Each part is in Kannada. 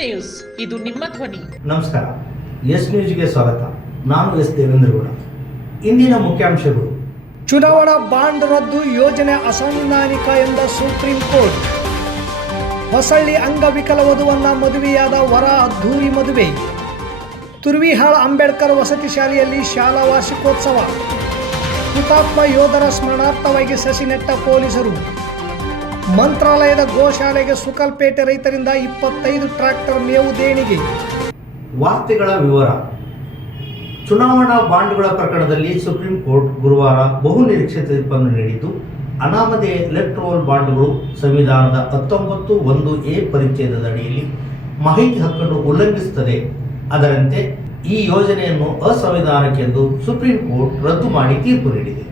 ನ್ಯೂಸ್, ಇದು ನಿಮ್ಮ ಧ್ವನಿ. ನಮಸ್ಕಾರ. ಎಸ್ ನ್ಯೂಸ್ಗೆ ಸ್ವಾಗತ. ನಾನು ಎಸ್ ದೇವೇಂದ್ರಗೌಡ. ಇಂದಿನ ಮುಖ್ಯಾಂಶಗಳು: ಚುನಾವಣಾ ಬಾಂಡ್ ರದ್ದು ಯೋಜನೆ ಅಸಂವಿಧಾನಿಕ ಎಂದ ಸುಪ್ರೀಂ ಕೋರ್ಟ್. ಹೊಸಳ್ಳಿ ಅಂಗವಿಕಲ ವಧುವನ್ನ ಮದುವೆಯಾದ ವರ ಅದ್ದೂರಿ ಮದುವೆ. ತುರ್ವಿಹಾಳ ಅಂಬೇಡ್ಕರ್ ವಸತಿ ಶಾಲೆಯಲ್ಲಿ ಶಾಲಾ ವಾರ್ಷಿಕೋತ್ಸವ. ಹುತಾತ್ಮ ಯೋಧರ ಸ್ಮರಣಾರ್ಥವಾಗಿ ಸಸಿ ನೆಟ್ಟ ಪೊಲೀಸರು. ಮಂತ್ರಾಲಯದ ಗೋಶಾಲೆಗೆ ಸುಕಲ್ಪೇಟೆ ರೈತರಿಂದ 25 ಟ್ರ್ಯಾಕ್ಟರ್ ಮೇವು ದೇಣಿಗೆ. ವಾರ್ತೆಗಳ ವಿವರ. ಚುನಾವಣಾ ಬಾಂಡ್ಗಳ ಪ್ರಕರಣದಲ್ಲಿ ಸುಪ್ರೀಂ ಕೋರ್ಟ್ ಗುರುವಾರ ಬಹುನಿರೀಕ್ಷಿತ ತೀರ್ಪನ್ನು ನೀಡಿದ್ದು, ಅನಾಮಧೇಯ ಎಲೆಕ್ಟ್ರೋಲ್ ಬಾಂಡ್ಗಳು ಸಂವಿಧಾನದ 19(1)(a) ಪರಿಚ್ಛೇದದ ಅಡಿಯಲ್ಲಿ ಮಾಹಿತಿ ಹಕ್ಕನ್ನು ಉಲ್ಲಂಘಿಸುತ್ತದೆ. ಅದರಂತೆ ಈ ಯೋಜನೆಯನ್ನು ಅಸಂವಿಧಾನಿಕೆಂದು ಸುಪ್ರೀಂ ಕೋರ್ಟ್ ರದ್ದು ಮಾಡಿ ತೀರ್ಪು ನೀಡಿದೆ.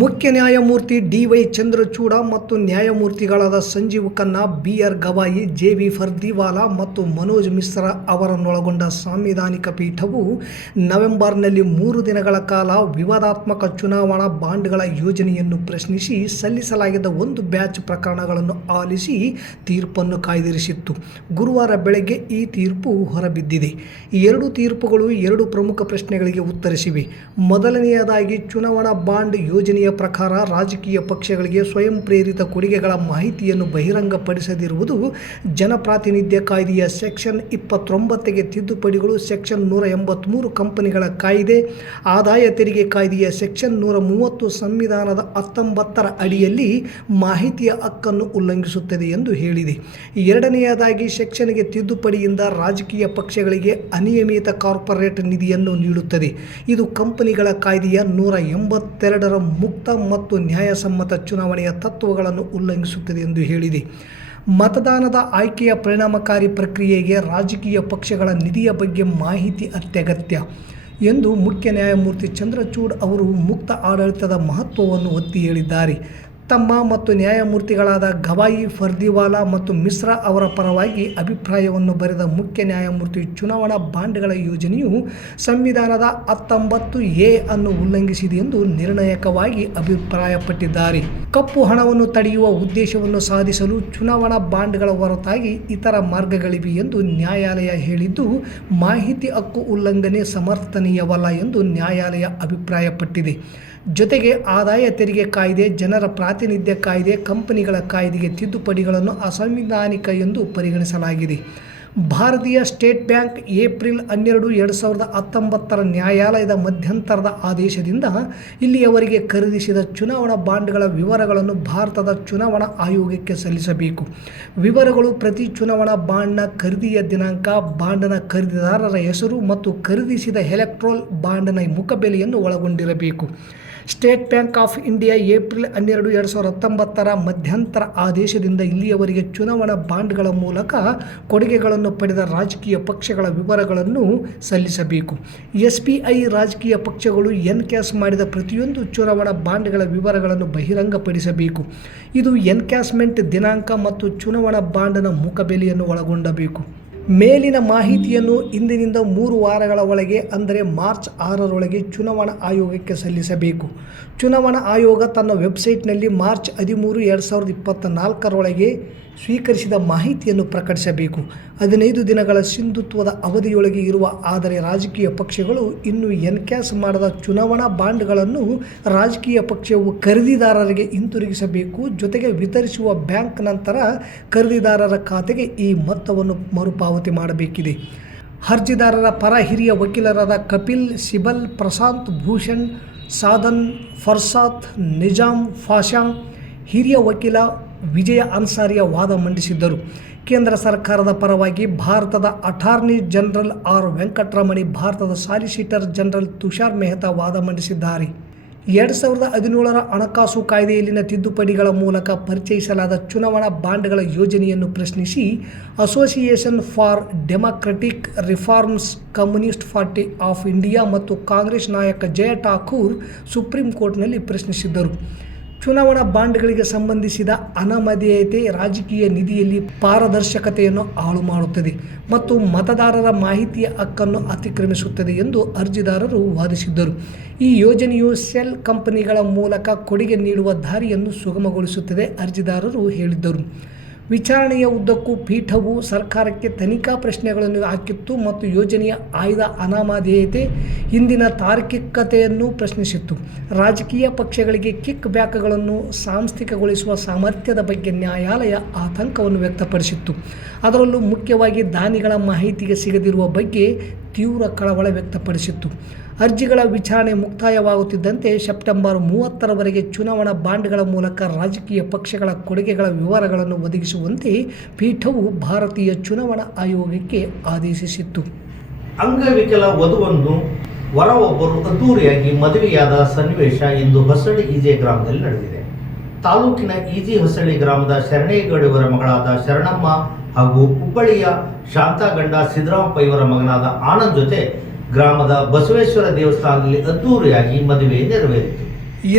ಮುಖ್ಯ ನ್ಯಾಯಮೂರ್ತಿ ಡಿ.ವೈ. ಚಂದ್ರಚೂಡ ಮತ್ತು ನ್ಯಾಯಮೂರ್ತಿಗಳಾದ ಸಂಜೀವ್ ಖನ್ನಾ, ಬಿ.ಆರ್. ಗವಾಯಿ, ಜೆ.ವಿ. ಫರ್ದಿವಾಲಾ ಮತ್ತು ಮನೋಜ್ ಮಿಶ್ರಾ ಅವರನ್ನೊಳಗೊಂಡ ಸಾಂವಿಧಾನಿಕ ಪೀಠವು ನವೆಂಬರ್ನಲ್ಲಿ 3 ದಿನಗಳ ಕಾಲ ವಿವಾದಾತ್ಮಕ ಚುನಾವಣಾ ಬಾಂಡ್ಗಳ ಯೋಜನೆಯನ್ನು ಪ್ರಶ್ನಿಸಿ ಸಲ್ಲಿಸಲಾಗಿದ್ದ ಒಂದು ಬ್ಯಾಚ್ ಪ್ರಕರಣಗಳನ್ನು ಆಲಿಸಿ ತೀರ್ಪನ್ನು ಕಾಯ್ದಿರಿಸಿತ್ತು. ಗುರುವಾರ ಬೆಳಗ್ಗೆ ಈ ತೀರ್ಪು ಹೊರಬಿದ್ದಿದೆ. ಈ 2 ತೀರ್ಪುಗಳು 2 ಪ್ರಮುಖ ಪ್ರಶ್ನೆಗಳಿಗೆ ಉತ್ತರಿಸಿವೆ. ಮೊದಲನೆಯದಾಗಿ, ಚುನಾವಣಾ ಬಾಂಡ್ ಯೋಜನೆಯ ಪ್ರಕಾರ ರಾಜಕೀಯ ಪಕ್ಷಗಳಿಗೆ ಸ್ವಯಂ ಪ್ರೇರಿತ ಕೊಡುಗೆಗಳ ಮಾಹಿತಿಯನ್ನು ಬಹಿರಂಗಪಡಿಸದಿರುವುದು ಜನಪ್ರಾತಿನಿಧ್ಯ ಕಾಯ್ದೆಯ ಸೆಕ್ಷನ್ 29ಗೆ ತಿದ್ದುಪಡಿಗಳು, ಸೆಕ್ಷನ್ 183 ಕಂಪನಿಗಳ ಕಾಯ್ದೆ, ಆದಾಯ ತೆರಿಗೆ ಕಾಯ್ದೆಯ ಸೆಕ್ಷನ್ 130 ಸಂವಿಧಾನದ 19ರ ಅಡಿಯಲ್ಲಿ ಮಾಹಿತಿಯ ಹಕ್ಕನ್ನು ಉಲ್ಲಂಘಿಸುತ್ತದೆ ಎಂದು ಹೇಳಿದೆ. ಎರಡನೆಯದಾಗಿ, ಸೆಕ್ಷನ್ಗೆ ತಿದ್ದುಪಡಿಯಿಂದ ರಾಜಕೀಯ ಪಕ್ಷಗಳಿಗೆ ಅನಿಯಮಿತ ಕಾರ್ಪೊರೇಟ್ ನಿಧಿಯನ್ನು ನೀಡುತ್ತದೆ. ಇದು ಕಂಪನಿಗಳ ಕಾಯ್ದೆಯ 182ರ ಮುಕ್ತ ಮತ್ತು ನ್ಯಾಯಸಮ್ಮತ ಚುನಾವಣೆಯ ತತ್ವಗಳನ್ನು ಉಲ್ಲಂಘಿಸುತ್ತದೆ ಎಂದು ಹೇಳಿದೆ. ಮತದಾನದ ಆಯ್ಕೆಯ ಪರಿಣಾಮಕಾರಿ ಪ್ರಕ್ರಿಯೆಗೆ ರಾಜಕೀಯ ಪಕ್ಷಗಳ ನಿಧಿಯ ಬಗ್ಗೆ ಮಾಹಿತಿ ಅತ್ಯಗತ್ಯ ಎಂದು ಮುಖ್ಯ ನ್ಯಾಯಮೂರ್ತಿ ಚಂದ್ರಚೂಡ್ ಅವರು ಮುಕ್ತ ಆಡಳಿತದ ಮಹತ್ವವನ್ನು ಒತ್ತಿ ಹೇಳಿದ್ದಾರೆ. ತಮ್ಮ ಮತ್ತು ನ್ಯಾಯಮೂರ್ತಿಗಳಾದ ಗವಾಯಿ, ಫರ್ದಿವಾಲಾ ಮತ್ತು ಮಿಶ್ರಾ ಅವರ ಪರವಾಗಿ ಅಭಿಪ್ರಾಯವನ್ನು ಬರೆದ ಮುಖ್ಯ ನ್ಯಾಯಮೂರ್ತಿ, ಚುನಾವಣಾ ಬಾಂಡ್ಗಳ ಯೋಜನೆಯು ಸಂವಿಧಾನದ 19(a) ಅನ್ನು ಉಲ್ಲಂಘಿಸಿದೆ ಎಂದು ನಿರ್ಣಾಯಕವಾಗಿ ಅಭಿಪ್ರಾಯಪಟ್ಟಿದ್ದಾರೆ. ಕಪ್ಪು ಹಣವನ್ನು ತಡೆಯುವ ಉದ್ದೇಶವನ್ನು ಸಾಧಿಸಲು ಚುನಾವಣಾ ಬಾಂಡ್ಗಳ ಹೊರತಾಗಿ ಇತರ ಮಾರ್ಗಗಳಿವೆ ಎಂದು ನ್ಯಾಯಾಲಯ ಹೇಳಿದ್ದು, ಮಾಹಿತಿ ಹಕ್ಕು ಉಲ್ಲಂಘನೆ ಸಮರ್ಥನೀಯವಲ್ಲ ಎಂದು ನ್ಯಾಯಾಲಯ ಅಭಿಪ್ರಾಯಪಟ್ಟಿದೆ. ಜೊತೆಗೆ ಆದಾಯ ತೆರಿಗೆ ಕಾಯ್ದೆ, ಜನರ ಪ್ರಾತಿನಿಧ್ಯ ಕಾಯ್ದೆ, ಕಂಪನಿಗಳ ಕಾಯ್ದೆಗೆ ತಿದ್ದುಪಡಿಗಳನ್ನು ಅಸಂವಿಧಾನಿಕ ಎಂದು ಪರಿಗಣಿಸಲಾಗಿದೆ. ಭಾರತೀಯ ಸ್ಟೇಟ್ ಬ್ಯಾಂಕ್ ಏಪ್ರಿಲ್ 12, 2019ರ ನ್ಯಾಯಾಲಯದ ಮಧ್ಯಂತರದ ಆದೇಶದಿಂದ ಇಲ್ಲಿಯವರೆಗೆ ಖರೀದಿಸಿದ ಚುನಾವಣಾ ಬಾಂಡ್ಗಳ ವಿವರಗಳನ್ನು ಭಾರತದ ಚುನಾವಣಾ ಆಯೋಗಕ್ಕೆ ಸಲ್ಲಿಸಬೇಕು. ವಿವರಗಳು ಪ್ರತಿ ಚುನಾವಣಾ ಬಾಂಡ್ನ ಖರೀದಿಯ ದಿನಾಂಕ, ಬಾಂಡ್ನ ಖರೀದಿದಾರರ ಹೆಸರು ಮತ್ತು ಖರೀದಿಸಿದ ಎಲೆಕ್ಟ್ರೋಲ್ ಬಾಂಡ್ನ ಮುಖಬೆಲೆಯನ್ನು ಒಳಗೊಂಡಿರಬೇಕು. State bank of India April 12, 2019ರ ಮಧ್ಯಂತರ ಆದೇಶದಿಂದ ಇಲ್ಲಿಯವರೆಗೆ ಚುನಾವಣಾ ಬಾಂಡ್ಗಳ ಮೂಲಕ ಕೊಡುಗೆಗಳನ್ನು ಪಡೆದ ರಾಜಕೀಯ ಪಕ್ಷಗಳ ವಿವರಗಳನ್ನು ಸಲ್ಲಿಸಬೇಕು. ಎಸ್.ಬಿ.ಐ ರಾಜಕೀಯ ಪಕ್ಷಗಳು ಎನ್ಕ್ಯಾಶ್ ಮಾಡಿದ ಪ್ರತಿಯೊಂದು ಚುನಾವಣಾ ಬಾಂಡ್ಗಳ ವಿವರಗಳನ್ನು ಬಹಿರಂಗಪಡಿಸಬೇಕು. ಇದು ಎನ್ಕ್ಯಾಶ್ಮೆಂಟ್ ದಿನಾಂಕ ಮತ್ತು ಚುನಾವಣಾ ಬಾಂಡ್ನ ಮುಖಬೆಲೆಯನ್ನು ಒಳಗೊಂಡಬೇಕು. ಮೇಲಿನ ಮಾಹಿತಿಯನ್ನು ಇಂದಿನಿಂದ 3 ವಾರಗಳ ಒಳಗೆ, ಅಂದರೆ ಮಾರ್ಚ್ 6ರೊಳಗೆ ಚುನಾವಣಾ ಆಯೋಗಕ್ಕೆ ಸಲ್ಲಿಸಬೇಕು. ಚುನಾವಣಾ ಆಯೋಗ ತನ್ನ ವೆಬ್ಸೈಟ್ನಲ್ಲಿ ಮಾರ್ಚ್ 13, 2024ರೊಳಗೆ ಸ್ವೀಕರಿಸಿದ ಮಾಹಿತಿಯನ್ನು ಪ್ರಕಟಿಸಬೇಕು. 15 ದಿನಗಳ ಸಿಂಧುತ್ವದ ಅವಧಿಯೊಳಗೆ ಇರುವ ಆದರೆ ರಾಜಕೀಯ ಪಕ್ಷಗಳು ಇನ್ನೂ ಎನ್ಕ್ಯಾಶ್ ಮಾಡದ ಚುನಾವಣಾ ಬಾಂಡ್ಗಳನ್ನು ರಾಜಕೀಯ ಪಕ್ಷವು ಖರೀದಿದಾರರಿಗೆ ಹಿಂತಿರುಗಿಸಬೇಕು. ಜೊತೆಗೆ ವಿತರಿಸುವ ಬ್ಯಾಂಕ್ ನಂತರ ಖರೀದಿದಾರರ ಖಾತೆಗೆ ಈ ಮೊತ್ತವನ್ನು ಮರುಪಾವತಿ ಮಾಡಬೇಕಿದೆ. ಅರ್ಜಿದಾರರ ಪರ ಹಿರಿಯ ವಕೀಲರಾದ ಕಪಿಲ್ ಸಿಬಲ್, ಪ್ರಶಾಂತ್ ಭೂಷಣ್, ಸಾಧನ್ ಫರ್ಸಾತ್, ನಿಜಾಮ್ ಫಾಷಾ, ಹಿರಿಯ ವಕೀಲ ವಿಜಯ ಅನ್ಸಾರಿಯ ವಾದ ಮಂಡಿಸಿದ್ದರು. ಕೇಂದ್ರ ಸರ್ಕಾರದ ಪರವಾಗಿ ಭಾರತದ ಅಟಾರ್ನಿ ಜನರಲ್ ಆರ್. ವೆಂಕಟರಮಣಿ, ಭಾರತದ ಸಾಲಿಸಿಟರ್ ಜನರಲ್ ತುಷಾರ್ ಮೆಹ್ತಾ ವಾದ ಮಂಡಿಸಿದ್ದಾರೆ. 2017ರ ಹಣಕಾಸು ಕಾಯ್ದೆಯಲ್ಲಿನ ತಿದ್ದುಪಡಿಗಳ ಮೂಲಕ ಪರಿಚಯಿಸಲಾದ ಚುನಾವಣಾ ಬಾಂಡ್ಗಳ ಯೋಜನೆಯನ್ನು ಪ್ರಶ್ನಿಸಿ association for democratic reforms, communist party of India ಮತ್ತು ಕಾಂಗ್ರೆಸ್ ನಾಯಕ ಜಯ ಠಾಕೂರ್ ಸುಪ್ರೀಂ ಕೋರ್ಟ್ನಲ್ಲಿ ಪ್ರಶ್ನಿಸಿದ್ದರು. ಚುನಾವಣಾ ಬಾಂಡ್ಗಳಿಗೆ ಸಂಬಂಧಿಸಿದ ಅನಾಮಧೇಯತೆ ರಾಜಕೀಯ ನಿಧಿಯಲ್ಲಿ ಪಾರದರ್ಶಕತೆಯನ್ನು ಹಾಳು ಮಾಡುತ್ತದೆ ಮತ್ತು ಮತದಾರರ ಮಾಹಿತಿಯ ಹಕ್ಕನ್ನು ಅತಿಕ್ರಮಿಸುತ್ತದೆ ಎಂದು ಅರ್ಜಿದಾರರು ವಾದಿಸಿದ್ದರು. ಈ ಯೋಜನೆಯು ಸೆಲ್ ಕಂಪನಿಗಳ ಮೂಲಕ ಕೊಡುಗೆ ನೀಡುವ ದಾರಿಯನ್ನು ಸುಗಮಗೊಳಿಸುತ್ತದೆ, ಅರ್ಜಿದಾರರು ಹೇಳಿದ್ದರು. ವಿಚಾರಣೆಯ ಉದ್ದಕ್ಕೂ ಪೀಠವು ಸರ್ಕಾರಕ್ಕೆ ತನಿಖಾ ಪ್ರಶ್ನೆಗಳನ್ನು ಹಾಕಿತ್ತು ಮತ್ತು ಯೋಜನೆಯ ಆಯ್ದ ಅನಾಮಧೇಯತೆ ಹಿಂದಿನ ತಾರ್ಕಿಕತೆಯನ್ನು ಪ್ರಶ್ನಿಸಿತ್ತು. ರಾಜಕೀಯ ಪಕ್ಷಗಳಿಗೆ ಕಿಕ್ ಬ್ಯಾಕ್ಗಳನ್ನು ಸಾಂಸ್ಥಿಕಗೊಳಿಸುವ ಸಾಮರ್ಥ್ಯದ ಬಗ್ಗೆ ನ್ಯಾಯಾಲಯ ಆತಂಕವನ್ನು ವ್ಯಕ್ತಪಡಿಸಿತ್ತು. ಅದರಲ್ಲೂ ಮುಖ್ಯವಾಗಿ ದಾನಿಗಳ ಮಾಹಿತಿಗೆ ಸಿಗದಿರುವ ಬಗ್ಗೆ ತೀವ್ರ ಕಳವಳ ವ್ಯಕ್ತಪಡಿಸಿತ್ತು. ಅರ್ಜಿಗಳ ವಿಚಾರಣೆ ಮುಕ್ತಾಯವಾಗುತ್ತಿದ್ದಂತೆ ಸೆಪ್ಟೆಂಬರ್ 30ರವರೆಗೆ ಚುನಾವಣಾ ಬಾಂಡ್ಗಳ ಮೂಲಕ ರಾಜಕೀಯ ಪಕ್ಷಗಳ ಕೊಡುಗೆಗಳ ವಿವರಗಳನ್ನು ಒದಗಿಸುವಂತೆ ಪೀಠವು ಭಾರತೀಯ ಚುನಾವಣಾ ಆಯೋಗಕ್ಕೆ ಆದೇಶಿಸಿತ್ತು. ಅಂಗವಿಕಲ ವಧುವನ್ನು ವರ ಒಬ್ಬರು ಅದ್ದೂರಿಯಾಗಿ ಮದುವೆಯಾದ ಸನ್ನಿವೇಶ ಇಂದು ಹೊಸಳ್ಳಿ ಈಜೆ ಗ್ರಾಮದಲ್ಲಿ ನಡೆದಿದೆ. ತಾಲೂಕಿನ ಈಜಿ ಹೊಸಳ್ಳಿ ಗ್ರಾಮದ ಶರಣೇಗೌಡವರ ಮಗಳಾದ ಶರಣಮ್ಮ ಹಾಗೂ ಹುಬ್ಬಳ್ಳಿಯ ಶಾಂತಗಂಡ ಸಿದ್ದರಾಮಪ್ಪ ಇವರ ಮಗನಾದ ಆನಂದ್ ಜೊತೆ ಗ್ರಾಮದ ಬಸವೇಶ್ವರ ದೇವಸ್ಥಾನದಲ್ಲಿ ಅದ್ದೂರಿಯಾಗಿ ಮದುವೆ ನೆರವೇರಿತು.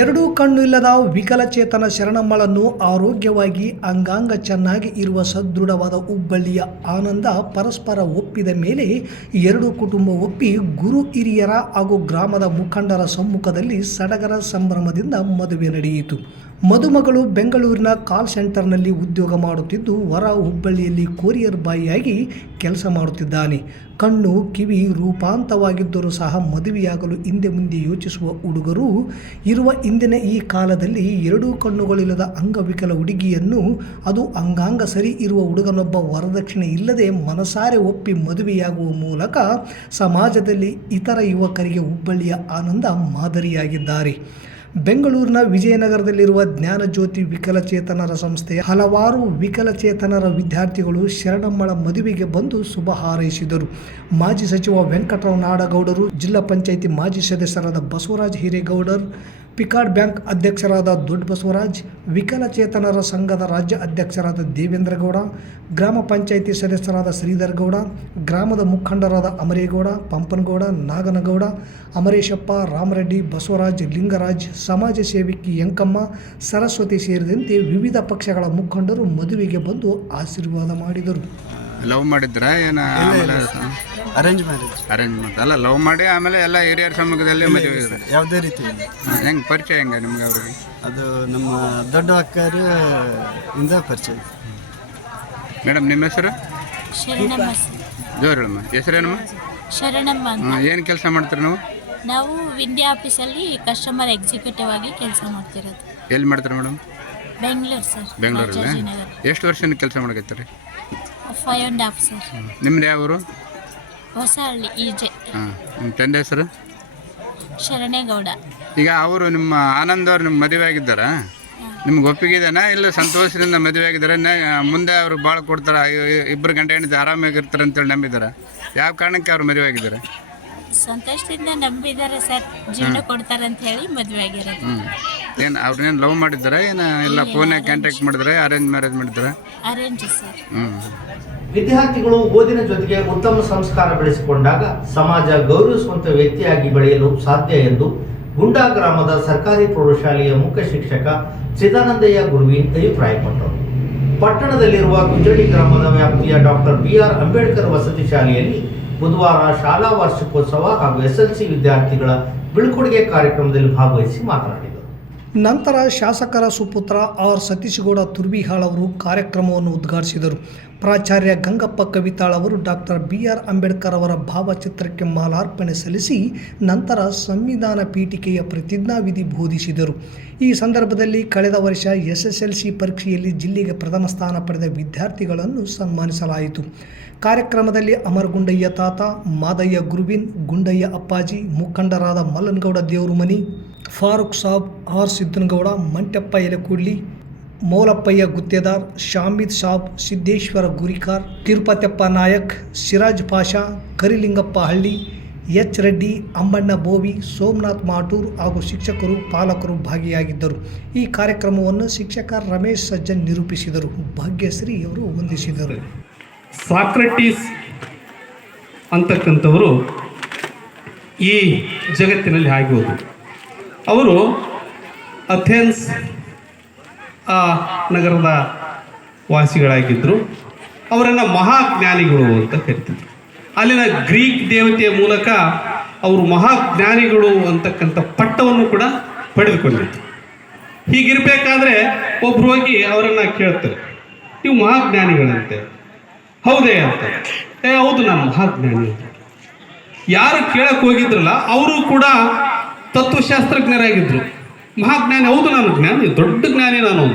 ಎರಡೂ ಕಣ್ಣು ಇಲ್ಲದ ವಿಕಲಚೇತನ ಶರಣಮ್ಮಳನ್ನು ಆರೋಗ್ಯವಾಗಿ ಅಂಗಾಂಗ ಚೆನ್ನಾಗಿ ಇರುವ ಸದೃಢವಾದ ಹುಬ್ಬಳ್ಳಿಯ ಆನಂದ ಪರಸ್ಪರ ಒಪ್ಪಿದ ಮೇಲೆ ಎರಡೂ ಕುಟುಂಬ ಒಪ್ಪಿ ಗುರು ಹಿರಿಯರ ಹಾಗೂ ಗ್ರಾಮದ ಮುಖಂಡರ ಸಮ್ಮುಖದಲ್ಲಿ ಸಡಗರ ಸಂಭ್ರಮದಿಂದ ಮದುವೆ ನಡೆಯಿತು. ಮದುಮಗಳು ಬೆಂಗಳೂರಿನ ಕಾಲ್ ಸೆಂಟರ್ನಲ್ಲಿ ಉದ್ಯೋಗ ಮಾಡುತ್ತಿದ್ದು ವರ ಹುಬ್ಬಳ್ಳಿಯಲ್ಲಿ ಕೊರಿಯರ್ ಬಾಯಿಯಾಗಿ ಕೆಲಸ ಮಾಡುತ್ತಿದ್ದಾನೆ. ಕಣ್ಣು ಕಿವಿ ರೂಪಾಂತವಾಗಿದ್ದರೂ ಸಹ ಮದುವೆಯಾಗಲು ಹಿಂದೆ ಮುಂದೆ ಯೋಚಿಸುವ ಹುಡುಗರು ಇರುವ ಇಂದಿನ ಈ ಕಾಲದಲ್ಲಿ ಎರಡೂ ಕಣ್ಣುಗಳಿಲ್ಲದ ಅಂಗವಿಕಲ ಹುಡುಗಿಯನ್ನು, ಅದು ಅಂಗಾಂಗ ಸರಿ ಇರುವ ಹುಡುಗನೊಬ್ಬ ವರದಕ್ಷಿಣೆ ಇಲ್ಲದೆ ಮನಸಾರೆ ಒಪ್ಪಿ ಮದುವೆಯಾಗುವ ಮೂಲಕ ಸಮಾಜದಲ್ಲಿ ಇತರ ಯುವಕರಿಗೆ ಹುಬ್ಬಳ್ಳಿಯ ಆನಂದ ಮಾದರಿಯಾಗಿದ್ದಾರೆ. ಬೆಂಗಳೂರಿನ ವಿಜಯನಗರದಲ್ಲಿರುವ ಜ್ಞಾನಜ್ಯೋತಿ ವಿಕಲಚೇತನರ ಸಂಸ್ಥೆಯ ಹಲವಾರು ವಿಕಲಚೇತನರ ವಿದ್ಯಾರ್ಥಿಗಳು ಶರಣಮ್ಮಳ ಮದುವೆಗೆ ಬಂದು ಶುಭ ಹಾರೈಸಿದರು. ಮಾಜಿ ಸಚಿವ ವೆಂಕಟರಾವ್ ನಾಡಗೌಡರು, ಜಿಲ್ಲಾ ಪಂಚಾಯಿತಿ ಮಾಜಿ ಸದಸ್ಯರಾದ ಬಸವರಾಜ್ ಹಿರೇಗೌಡರ್, ಪಿಕಾರ್ಡ್ ಬ್ಯಾಂಕ್ ಅಧ್ಯಕ್ಷರಾದ ದೊಡ್ಡ ಬಸವರಾಜ್, ವಿಕಲಚೇತನರ ಸಂಘದ ರಾಜ್ಯ ಅಧ್ಯಕ್ಷರಾದ ದೇವೇಂದ್ರಗೌಡ, ಗ್ರಾಮ ಪಂಚಾಯಿತಿ ಸದಸ್ಯರಾದ ಶ್ರೀಧರ್ ಗೌಡ, ಗ್ರಾಮದ ಮುಖಂಡರಾದ ಅಮರೇಗೌಡ, ಪಂಪನಗೌಡ, ನಾಗನಗೌಡ, ಅಮರೇಶಪ್ಪ, ರಾಮರೆಡ್ಡಿ, ಬಸವರಾಜ್, ಲಿಂಗರಾಜ್, ಸಮಾಜ ಸೇವಕಿ ಎಂಕಮ್ಮ, ಸರಸ್ವತಿ ಸೇರಿದಂತೆ ವಿವಿಧ ಪಕ್ಷಗಳ ಮುಖಂಡರು ಮದುವೆಗೆ ಬಂದು ಆಶೀರ್ವಾದ ಮಾಡಿದರು. ಲವ್ ಮಾಡಿದ್ರ ಏನ ಅರೇಂಜ್ ಮ್ಯಾರೇಜ್ ಅಲ್ಲ ಲವ್ ಮಾಡಿ ಆಮೇಲೆ ಎಲ್ಲ ಹಿರಿಯರ ಸಮ್ಮುಖದಲ್ಲಿ ಮದುವೆ ಇದ್ರೆ ಯಾವುದೇ ರೀತಿ ಇಲ್ಲ. ಹೆಂಗೆ ಪರಿಚಯ ಹೆಂಗೆ ನಿಮ್ಗೆ ಅವ್ರಿಗೆ? ಅದು ನಮ್ಮ ದೊಡ್ಡ ಅಕ್ಕರು ಇಂದ ಪರಿಚಯ. ಮೇಡಮ್ ನಿಮ್ಮ ಹೆಸರು? ಶರಣಮ್ಮ ಜೋರಮ್ಮ. ಹೆಸರೇನಮ್ಮ? ಶರಣಮ್ಮ ಅಂತ. ಏನು ಕೆಲಸ ಮಾಡ್ತೀರಿ ನೀವು? ನಾವು ವಿಂಡ್ಯಾ ಆಫೀಸಲ್ಲಿ ಕಸ್ಟಮರ್ ಎಕ್ಸಿಕ್ಯೂಟಿವ್ ಆಗಿ ಕೆಲಸ ಮಾಡ್ತಿರೋದು. ಎಲ್ಲಿ ಮಾಡ್ತೀರಿ ಮೇಡಮ್? ಬೆಂಗಳೂರು ಸರ್. ಬೆಂಗಳೂರಲ್ಲಿ ರಾಜಾಜಿನಗರ. ಎಷ್ಟು ವರ್ಷದಿಂದ ಕೆಲಸ ಮಾಡಕತ್ತೀರಿ? 5.5 ಸರ್. ನಿಮ್ದು ಯಾವ ಊರು? ಹೊಸಹಳ್ಳಿ ಈಜೆ. ಹಾಂ. ನಿಮ್ಮ ತಂದೆ ಹೆಸರು? ಶರಣೇಗೌಡ. ಈಗ ಅವರು ನಿಮ್ಮ ಆನಂದ್ ಅವ್ರು ನಿಮ್ಮ ಮದುವೆ ಆಗಿದ್ದಾರಾ? ನಿಮ್ಗೆ ಒಪ್ಪಿಗೆ ಇದೆನಾ ಇಲ್ಲ ಸಂತೋಷದಿಂದ ಮದುವೆ ಆಗಿದ್ದಾರೆ? ಮುಂದೆ ಅವರು ಭಾಳ ಕೊಡ್ತಾರೆ, ಇಬ್ಬರು ಗಂಟೆ ಹೆಂಡತಿ ಆರಾಮಾಗಿರ್ತಾರೆ ಅಂತೇಳಿ ನಂಬಿದ್ದಾರೆ. ಯಾವ ಕಾರಣಕ್ಕೆ ಅವ್ರು ಮದುವೆ ಆಗಿದ್ದಾರೆ? ಸಂತೋಷದಿಂದ ನಂಬಿದ್ದಾರೆ ಸರ್, ಜೀವನ ಕೊಡ್ತಾರೆ ಅಂತ ಹೇಳಿ ಮದುವೆ ಆಗಿರೋದು. ಏನು ಅವ್ರನ್ನೇನು ಲವ್ ಮಾಡಿದ್ದಾರೆ ಏನು ಇಲ್ಲ ಫೋನಾಗ ಕಾಂಟ್ಯಾಕ್ಟ್ ಮಾಡಿದ್ರೆ ಅರೇಂಜ್ ಮ್ಯಾರೇಜ್ ಮಾಡಿದ್ದಾರೆ? Arrange sir. ವಿದ್ಯಾರ್ಥಿಗಳು ಓದಿನ ಜೊತೆಗೆ ಉತ್ತಮ ಸಂಸ್ಕಾರ ಬೆಳೆಸಿಕೊಂಡಾಗ ಸಮಾಜ ಗೌರವಿಸುವಂತ ವ್ಯಕ್ತಿಯಾಗಿ ಬೆಳೆಯಲು ಸಾಧ್ಯ ಎಂದು ಗುಂಡಾ ಗ್ರಾಮದ ಸರ್ಕಾರಿ ಪ್ರೌಢಶಾಲೆಯ ಮುಖ್ಯ ಶಿಕ್ಷಕ ಚಿದಾನಂದಯ್ಯ ಗುರುವಿನ್ ಅಭಿಪ್ರಾಯಪಟ್ಟರು. ಪಟ್ಟಣದಲ್ಲಿರುವ ಗುಂಜಡಿ ಗ್ರಾಮದ ವ್ಯಾಪ್ತಿಯ ಡಾಕ್ಟರ್ ಬಿ.ಆರ್. ಅಂಬೇಡ್ಕರ್ ವಸತಿ ಶಾಲೆಯಲ್ಲಿ ಬುಧವಾರ ಶಾಲಾ ವಾರ್ಷಿಕೋತ್ಸವ ಹಾಗೂ ಎಸ್ಎಲ್ಸಿ ವಿದ್ಯಾರ್ಥಿಗಳ ಬೀಳ್ಕೊಡುಗೆ ಕಾರ್ಯಕ್ರಮದಲ್ಲಿ ಭಾಗವಹಿಸಿ ಮಾತನಾಡಿದರು. ನಂತರ ಶಾಸಕರ ಸುಪುತ್ರ ಆರ್ ಸತೀಶಗೌಡ ತುರ್ಬಿಹಾಳ್ ಅವರು ಕಾರ್ಯಕ್ರಮವನ್ನು ಉದ್ಘಾಟಿಸಿದರು. ಪ್ರಾಚಾರ್ಯ ಗಂಗಪ್ಪ ಕವಿತಾಳ್ ಅವರು ಡಾಕ್ಟರ್ ಬಿ.ಆರ್. ಅಂಬೇಡ್ಕರ್ ಅವರ ಭಾವಚಿತ್ರಕ್ಕೆ ಮಾಲಾರ್ಪಣೆ ಸಲ್ಲಿಸಿ ನಂತರ ಸಂವಿಧಾನ ಪೀಠಿಕೆಯ ಪ್ರತಿಜ್ಞಾವಿಧಿ ಬೋಧಿಸಿದರು. ಈ ಸಂದರ್ಭದಲ್ಲಿ ಕಳೆದ ವರ್ಷ SSLC ಪರೀಕ್ಷೆಯಲ್ಲಿ ಜಿಲ್ಲೆಗೆ ಪ್ರಥಮ ಸ್ಥಾನ ಪಡೆದ ವಿದ್ಯಾರ್ಥಿಗಳನ್ನು ಸನ್ಮಾನಿಸಲಾಯಿತು. ಕಾರ್ಯಕ್ರಮದಲ್ಲಿ ಅಮರ್ ಗುಂಡಯ್ಯ ತಾತ, ಮಾದಯ್ಯ ಗುರುವಿನ್, ಗುಂಡಯ್ಯ ಅಪ್ಪಾಜಿ, ಮುಖಂಡರಾದ ಮಲ್ಲನಗೌಡ ದೇವರುಮನಿ, ಫಾರೂಕ್ ಸಾಬ್, ಆರ್ ಸಿದ್ದನಗೌಡ, ಮಂಟಪ್ಪ ಎಲೆಕೂಡ್ಲಿ, ಮೌಲಪ್ಪಯ್ಯ ಗುತ್ತೇದಾರ್, ಶಾಮಿದ್ ಸಾಬ್, ಸಿದ್ದೇಶ್ವರ ಗುರಿಕಾರ್, ತಿರುಪತಪ್ಪ ನಾಯಕ್, ಸಿರಾಜ್ ಪಾಷಾ, ಕರಿಲಿಂಗಪ್ಪ ಹಳ್ಳಿ, ಎಚ್ ರೆಡ್ಡಿ, ಅಮ್ಮಣ್ಣ ಬೋವಿ, ಸೋಮನಾಥ್ ಮಾಟೂರ್ ಹಾಗೂ ಶಿಕ್ಷಕರು ಪಾಲಕರು ಭಾಗಿಯಾಗಿದ್ದರು. ಈ ಕಾರ್ಯಕ್ರಮವನ್ನು ಶಿಕ್ಷಕ ರಮೇಶ್ ಸಜ್ಜನ್ ನಿರೂಪಿಸಿದರು. ಭಾಗ್ಯಶ್ರೀ ಅವರು ವಂದಿಸಿದರು. ಸಾಕ್ರೆಟೀಸ್ ಅಂತಕ್ಕಂಥವರು ಈ ಜಗತ್ತಿನಲ್ಲಿ ಆಗೋದು. ಅವರು ಅಥೆನ್ಸ್ ನಗರದ ವಾಸಿಗಳಾಗಿದ್ದರು. ಅವರನ್ನು ಮಹಾಜ್ಞಾನಿಗಳು ಅಂತ ಕರಿತಿದ್ರು. ಅಲ್ಲಿನ ಗ್ರೀಕ್ ದೇವತೆಯ ಮೂಲಕ ಅವರು ಮಹಾಜ್ಞಾನಿಗಳು ಅಂತಕ್ಕಂಥ ಪಟ್ಟವನ್ನು ಕೂಡ ಪಡೆದುಕೊಂಡಿದ್ರು. ಹೀಗಿರಬೇಕಾದ್ರೆ ಒಬ್ರು ಹೋಗಿ ಅವರನ್ನು ಕೇಳ್ತಾರೆ, ನೀವು ಮಹಾಜ್ಞಾನಿಗಳಂತೆ. ಹೌದೇ ಅಂತ. ಹೌದು, ನಾನು ಮಹಾಜ್ಞಾನಿ ಅಂತ. ಯಾರು ಕೇಳಕ್ಕೆ ಹೋಗಿದ್ರಲ್ಲ ಅವರು ಕೂಡ ತತ್ವಶಾಸ್ತ್ರಜ್ಞರಾಗಿದ್ದರು. ಮಹಾಜ್ಞಾನಿ, ಹೌದು ನಾನು ಜ್ಞಾನಿ, ದೊಡ್ಡ ಜ್ಞಾನಿ ನಾನು.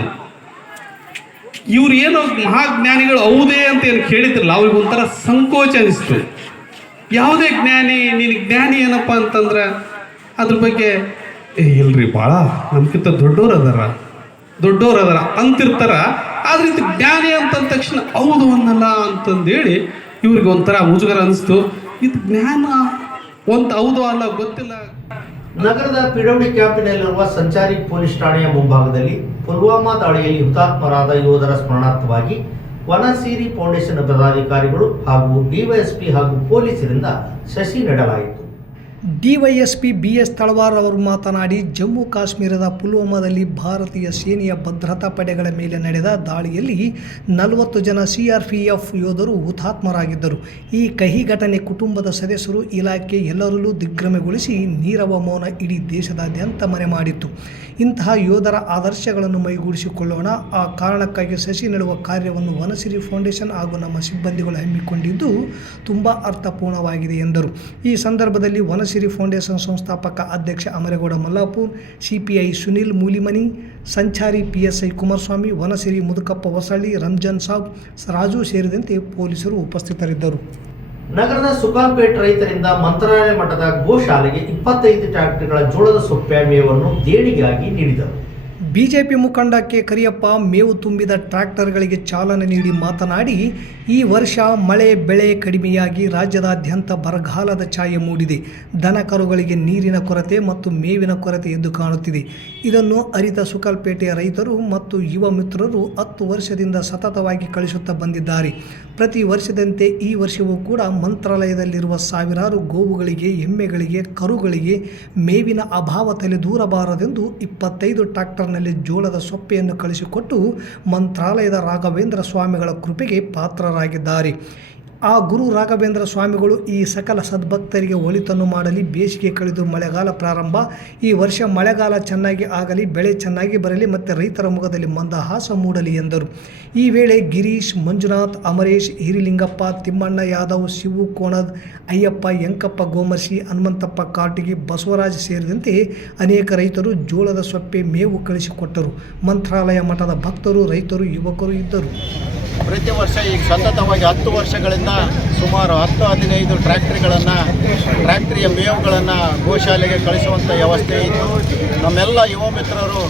ಇವ್ರು ಏನೋ ಮಹಾಜ್ಞಾನಿಗಳು ಹೌದೇ ಅಂತ ಏನು ಕೇಳಿದ್ರಲ್ಲ ಅವ್ರಿಗೆ ಒಂಥರ ಸಂಕೋಚ ಅನಿಸ್ತು. ಯಾವುದೇ ಜ್ಞಾನಿ, ನೀನು ಜ್ಞಾನಿ ಏನಪ್ಪ ಅಂತಂದ್ರೆ ಅದ್ರ ಬಗ್ಗೆ ಇಲ್ರಿ ಭಾಳ ನಮ್ಗಿಂತ ದೊಡ್ಡವ್ರು ಅದಾರ ಅಂತಿರ್ತಾರ. ಆದ್ರೆ ಇದು ಜ್ಞಾನಿ ಅಂತಂದ ತಕ್ಷಣ ಹೌದು ಅನ್ನಲ್ಲ ಅಂತಂದೇಳಿ ಇವ್ರಿಗೆ ಒಂಥರ ಮುಜುಗರ ಅನಿಸ್ತು. ಇದು ಜ್ಞಾನ ಒಂದು ಹೌದು ಅಲ್ಲ ಗೊತ್ತಿಲ್ಲ. ನಗರದ ಪಿಡಬ್ಲ್ಯೂ ಕ್ಯಾಂಪಿನಲ್ಲಿರುವ ಸಂಚಾರಿ ಪೊಲೀಸ್ ಠಾಣೆಯ ಮುಂಭಾಗದಲ್ಲಿ ಪುಲ್ವಾಮಾ ದಾಳಿಯಲ್ಲಿ ಹುತಾತ್ಮರಾದ ಯೋಧರ ಸ್ಮರಣಾರ್ಥವಾಗಿ ವನಸಿರಿ ಫೌಂಡೇಶನ್ ಪದಾಧಿಕಾರಿಗಳು ಹಾಗೂ ಡಿವೈಎಸ್ಪಿ ಹಾಗೂ ಪೊಲೀಸರಿಂದ ಸಸಿ ನೆಡಲಾಯಿತು. ಡಿವೈಎಸ್ಪಿ BS ತಳವಾರ್ ಅವರು ಮಾತನಾಡಿ, ಜಮ್ಮು ಕಾಶ್ಮೀರದ ಪುಲ್ವಾಮಾದಲ್ಲಿ ಭಾರತೀಯ ಸೇನೆಯ ಭದ್ರತಾ ಪಡೆಗಳ ಮೇಲೆ ನಡೆದ ದಾಳಿಯಲ್ಲಿ 40 ಜನ CRPF ಯೋಧರು ಹುತಾತ್ಮರಾಗಿದ್ದರು. ಈ ಕಹಿ ಘಟನೆ ಕುಟುಂಬದ ಸದಸ್ಯರು, ಇಲಾಖೆ ಎಲ್ಲರಲ್ಲೂ ದಿಗ್ಭ್ರಮೆಗೊಳಿಸಿ ನೀರವ ಮೌನ ಇಡೀ ದೇಶದಾದ್ಯಂತ ಮನೆ ಮಾಡಿತ್ತು. ಇಂತಹ ಯೋಧರ ಆದರ್ಶಗಳನ್ನು ಮೈಗೂಡಿಸಿಕೊಳ್ಳೋಣ. ಆ ಕಾರಣಕ್ಕಾಗಿ ಸಸಿ ನೆಡುವ ಕಾರ್ಯವನ್ನು ವನಸಿರಿ ಫೌಂಡೇಶನ್ ಹಾಗೂ ನಮ್ಮ ಸಿಬ್ಬಂದಿಗಳು ಹಮ್ಮಿಕೊಂಡಿದ್ದು ತುಂಬ ಅರ್ಥಪೂರ್ಣವಾಗಿದೆ ಎಂದರು. ಈ ಸಂದರ್ಭದಲ್ಲಿ ವನಸಿರಿ ಫೌಂಡೇಶನ್ ಸಂಸ್ಥಾಪಕ ಅಧ್ಯಕ್ಷ ಅಮರೇಗೌಡ ಮಲ್ಲಾಪುರ್, CPI ಸುನಿಲ್ ಮೂಲಿಮನಿ, ಸಂಚಾರಿ PSI ಕುಮಾರಸ್ವಾಮಿ, ವನಸಿರಿ ಮುದುಕಪ್ಪ ಹೊಸಳ್ಳಿ, ರಂಜಾನ್ ಸಾಬ್, ರಾಜು ಸೇರಿದಂತೆ ಪೊಲೀಸರು ಉಪಸ್ಥಿತರಿದ್ದರು. ನಗರದ ಸುಕಾಲ್ಪೇಟ್ ರೈತರಿಂದ ಮಂತ್ರಾಲಯ ಮಠದ ಗೋಶಾಲೆಗೆ 25 ಟ್ರ್ಯಾಕ್ಟರ್ಗಳ ಜೋಳದ ಸೊಪ್ಪೆ ಮೇವನ್ನು ದೇಣಿಗೆಯಾಗಿ ನೀಡಿದರು. ಬಿಜೆಪಿ ಮುಖಂಡ ಕೆ ಕರಿಯಪ್ಪ ಮೇವು ತುಂಬಿದ ಟ್ರ್ಯಾಕ್ಟರ್ಗಳಿಗೆ ಚಾಲನೆ ನೀಡಿ ಮಾತನಾಡಿ, ಈ ವರ್ಷ ಮಳೆ ಬೆಳೆ ಕಡಿಮೆಯಾಗಿ ರಾಜ್ಯದಾದ್ಯಂತ ಬರಗಾಲದ ಛಾಯೆ ಮೂಡಿದೆ. ದನ ಕರುಗಳಿಗೆ ನೀರಿನ ಕೊರತೆ ಮತ್ತು ಮೇವಿನ ಕೊರತೆ ಎದ್ದು ಕಾಣುತ್ತಿದೆ. ಇದನ್ನು ಅರಿತ ಸುಕಲ್ಪೇಟೆಯ ರೈತರು ಮತ್ತು ಯುವ ಮಿತ್ರರು 10 ವರ್ಷದಿಂದ ಸತತವಾಗಿ ಕಳಿಸುತ್ತಾ ಬಂದಿದ್ದಾರೆ. ಪ್ರತಿ ವರ್ಷದಂತೆ ಈ ವರ್ಷವೂ ಕೂಡ ಮಂತ್ರಾಲಯದಲ್ಲಿರುವ ಸಾವಿರಾರು ಗೋವುಗಳಿಗೆ, ಎಮ್ಮೆಗಳಿಗೆ, ಕರುಗಳಿಗೆ ಮೇವಿನ ಅಭಾವ ತಲೆದೂರಬಾರದೆಂದು 25 ಟ್ರ್ಯಾಕ್ಟರ್ನಲ್ಲಿ ಜೋಳದ ಸೊಪ್ಪೆಯನ್ನು ಕಳಿಸಿಕೊಟ್ಟು ಮಂತ್ರಾಲಯದ ರಾಘವೇಂದ್ರ ಸ್ವಾಮಿಗಳ ಕೃಪೆಗೆ ಪಾತ್ರರಾಗಿದ್ದಾರೆ. ಆ ಗುರು ರಾಘವೇಂದ್ರ ಸ್ವಾಮಿಗಳು ಈ ಸಕಲ ಸದ್ಭಕ್ತರಿಗೆ ಒಳಿತನ್ನು ಮಾಡಲಿ. ಬೇಸಿಗೆ ಕಳೆದು ಮಳೆಗಾಲ ಪ್ರಾರಂಭ. ಈ ವರ್ಷ ಮಳೆಗಾಲ ಚೆನ್ನಾಗಿ ಆಗಲಿ, ಬೆಳೆ ಚೆನ್ನಾಗಿ ಬರಲಿ ಮತ್ತು ರೈತರ ಮುಖದಲ್ಲಿ ಮಂದಹಾಸ ಮೂಡಲಿ ಎಂದರು. ಈ ವೇಳೆ ಗಿರೀಶ್, ಮಂಜುನಾಥ್, ಅಮರೇಶ್, ಹಿರಿಲಿಂಗಪ್ಪ, ತಿಮ್ಮಣ್ಣ ಯಾದವ್, ಶಿವು ಕೋಣದ್, ಅಯ್ಯಪ್ಪ, ಯಂಕಪ್ಪ ಗೋಮರ್ಶಿ, ಹನುಮಂತಪ್ಪ ಕಾಟಿಗಿ, ಬಸವರಾಜ್ ಸೇರಿದಂತೆ ಅನೇಕ ರೈತರು ಜೋಳದ ಸೊಪ್ಪೆ ಮೇವು ಕಳಿಸಿಕೊಟ್ಟರು. ಮಂತ್ರಾಲಯ ಮಠದ ಭಕ್ತರು, ರೈತರು, ಯುವಕರು ಇದ್ದರು. ಪ್ರತಿ ವರ್ಷ ಈಗ ಸತತವಾಗಿ 10 ವರ್ಷಗಳಿಂದ ಸುಮಾರು 10-15 ಟ್ರ್ಯಾಕ್ಟರಿಯ ಮೇವುಗಳನ್ನು ಗೋಶಾಲೆಗೆ ಕಳಿಸುವಂಥ ವ್ಯವಸ್ಥೆ ಇತ್ತು. ನಮ್ಮೆಲ್ಲ ಯುವ ಮಿತ್ರರು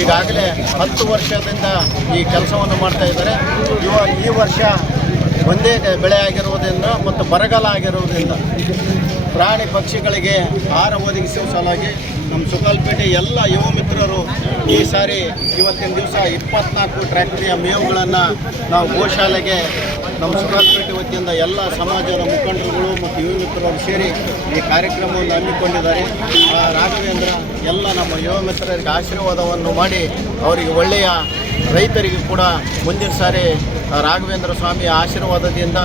ಈಗಾಗಲೇ 10 ವರ್ಷದಿಂದ ಈ ಕೆಲಸವನ್ನು ಮಾಡ್ತಾ ಇದ್ದಾರೆ. ಈ ವರ್ಷ ಒಂದೇ ಬೆಳೆ ಆಗಿರುವುದರಿಂದ ಮತ್ತು ಬರಗಾಲ ಆಗಿರುವುದರಿಂದ ಪ್ರಾಣಿ ಪಕ್ಷಿಗಳಿಗೆ ಆಹಾರ ಒದಗಿಸುವ ಸಲುವಾಗಿ ನಮ್ಮ ಸುಕಲ್ಪೇಟೆ ಎಲ್ಲ ಯುವ ಮಿತ್ರರು ಈ ಸಾರಿ ಇವತ್ತಿನ ದಿವಸ 24 ಟ್ರ್ಯಾಕ್ಟರಿಯ ಮೇವುಗಳನ್ನು ನಾವು ಗೋಶಾಲೆಗೆ ನಮ್ಮ ಸುಕಲ್ಪೇಟೆ ವತಿಯಿಂದ ಎಲ್ಲ ಸಮಾಜದ ಮುಖಂಡರುಗಳು ಮತ್ತು ಯುವ ಮಿತ್ರರು ಸೇರಿ ಈ ಕಾರ್ಯಕ್ರಮವನ್ನು ಹಮ್ಮಿಕೊಂಡಿದ್ದಾರೆ. ರಾಘವೇಂದ್ರ ಎಲ್ಲ ನಮ್ಮ ಯುವ ಮಿತ್ರರಿಗೆ ಆಶೀರ್ವಾದವನ್ನು ಮಾಡಿ ಅವರಿಗೆ ಒಳ್ಳೆಯ ರೈತರಿಗೆ ಕೂಡ ಮುಂದಿನ ಸಾರಿ ರಾಘವೇಂದ್ರ ಸ್ವಾಮಿಯ ಆಶೀರ್ವಾದದಿಂದ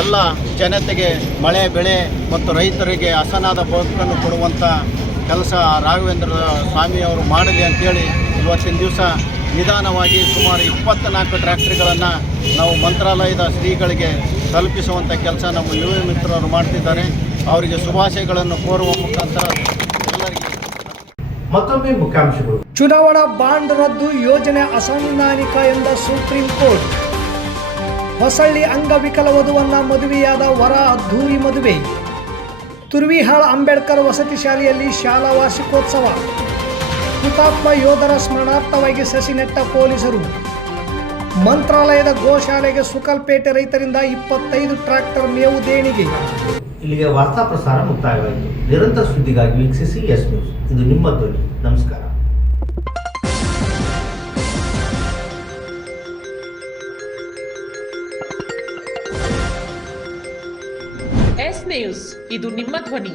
ಎಲ್ಲ ಜನತೆಗೆ ಮಳೆ ಬೆಳೆ ಮತ್ತು ರೈತರಿಗೆ ಹಸನಾದ ಬದುಕನ್ನು ಕೊಡುವಂಥ ಕೆಲಸ ರಾಘವೇಂದ್ರ ಸ್ವಾಮಿಯವರು ಮಾಡಲಿ ಅಂತೇಳಿ ಇವತ್ತಿನ ದಿವಸ ನಿಧಾನವಾಗಿ ಸುಮಾರು 24 ಟ್ರ್ಯಾಕ್ಟರ್ಗಳನ್ನು ನಾವು ಮಂತ್ರಾಲಯದ ಶ್ರೀಗಳಿಗೆ ತಲುಪಿಸುವಂಥ ಕೆಲಸ ನಮ್ಮ ಯುವ ಮಿತ್ರರು ಮಾಡ್ತಿದ್ದಾರೆ. ಅವರಿಗೆ ಶುಭಾಶಯಗಳನ್ನು ಕೋರುವ ಮುಖಾಂತರ ಎಲ್ಲರಿಗೆ ಮತ್ತೊಮ್ಮೆ ಮುಖ್ಯಾಂಶಗಳು. ಚುನಾವಣಾ ಬಾಂಡ್ ರದ್ದು ಯೋಜನೆ ಅಸಂವಿಧಾನಿಕ ಎಂದ ಸುಪ್ರೀಂ ಕೋರ್ಟ್. ಹೊಸಳ್ಳಿ ಅಂಗವಿಕಲ ವಧುವನ್ನ ಮದುವೆಯಾದ ವರ ಅದ್ಧೂರಿ ಮದುವೆ. ತುರ್ವಿಹಾಳ್ ಅಂಬೇಡ್ಕರ್ ವಸತಿ ಶಾಲೆಯಲ್ಲಿ ಶಾಲಾ ವಾರ್ಷಿಕೋತ್ಸವ. ಹುತಾತ್ಮ ಯೋಧರ ಸ್ಮರಣಾರ್ಥವಾಗಿ ಸಸಿ ನೆಟ್ಟ ಪೊಲೀಸರು. ಮಂತ್ರಾಲಯದ ಗೋಶಾಲೆಗೆ ಸುಕಲ್ಪೇಟೆ ರೈತರಿಂದ 25 ಟ್ರ್ಯಾಕ್ಟರ್ ಮೇವು ದೇಣಿಗೆ. ಇಲ್ಲಿಗೆ ವಾರ್ತಾ ಪ್ರಸಾರ ಮುಕ್ತಾಯವಾಯಿತು. ನಿರಂತರ ಸುದ್ದಿಗಾಗಿ ವೀಕ್ಷಿಸಿ ಎಸ್ ನ್ಯೂಸ್. ಇದು ನಿಮ್ಮ ಧ್ವನಿ. ನಮಸ್ಕಾರ. ಎಸ್ ನ್ಯೂಸ್, ಇದು ನಿಮ್ಮ ಧ್ವನಿ.